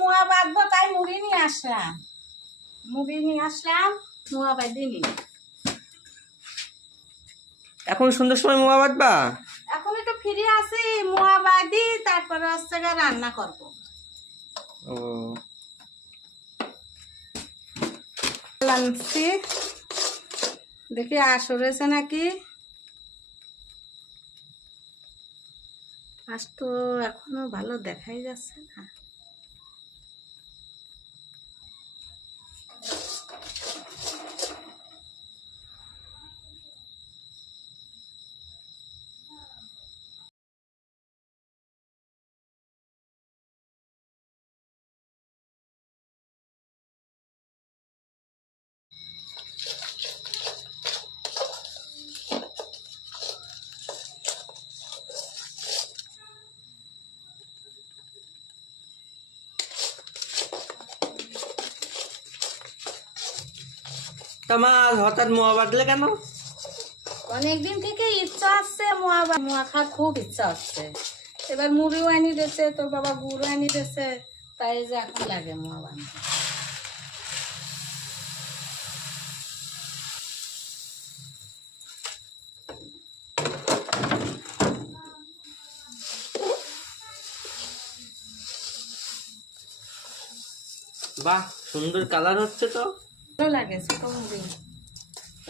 মোয়া বাঁধবো, তাই মুড়ি নিয়ে আসলাম। মোয়া বাঁধে নি। এখন সন্ধ্যার সময় মোয়া বাঁধবা? এখন একটু ফিরে আসি, মোয়া বাঁধি, তারপরে হচ্ছে রান্না করবো। ও আনছি, দেখি আঁশ রয়েছে নাকি। আঁশ তো এখনো ভালো দেখাই যাচ্ছে না। তোমার হঠাৎ মোয়া বাঁধলে কেন? অনেকদিন থেকে ইচ্ছা আসছে মোয়া খাওয়ার খুব ইচ্ছা হচ্ছে। এবার মুড়িও আনি দিয়েছে, তোর বাবা গুড়ও আনি দিয়েছে, তাই যে এখন লাগে মোয়া বানাতে। বাহ, সুন্দর কালার হচ্ছে তো। ভালো লাগে ছোট মুড়ি।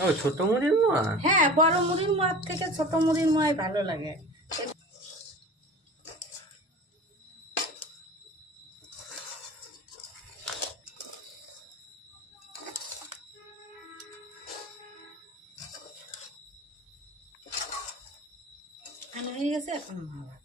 ও, ছোট মুড়ির মোয়া? হ্যাঁ, বড় মুড়ির মোয়ার থেকে ছোট মুড়ির মোয়াই ভালো লাগে। ভালো হয়ে গেছে, এখন মোয়া বাঁধবো।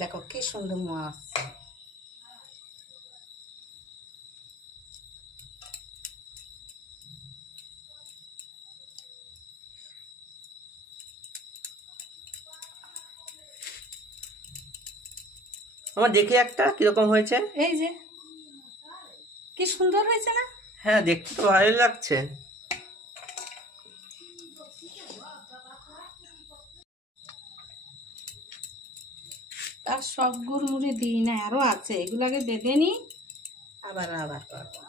দেখো কি সুন্দর মোয়া আসছে। আমার দেখি একটা কিরকম হয়েছে। এই যে কি সুন্দর হয়েছে না? হ্যাঁ, দেখতে তো ভালোই লাগছে। তার সব গুড় মুড়ি দিই না, আরো আছে, এগুলাকে বেঁধে নি, আবার করবো।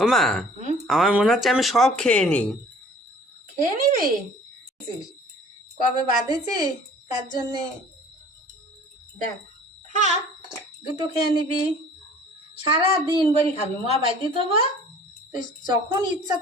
ও মা, আমার মনে হচ্ছে আমি সব খেয়ে নিই। খেয়ে নিবি? কবে বাঁধেছি তার জন্যে দেখ, খা, দুটো খেয়ে নিবি, সারা দিন বাড়ি খাবি। মা বাঁধি দেবো, তুই যখন ইচ্ছা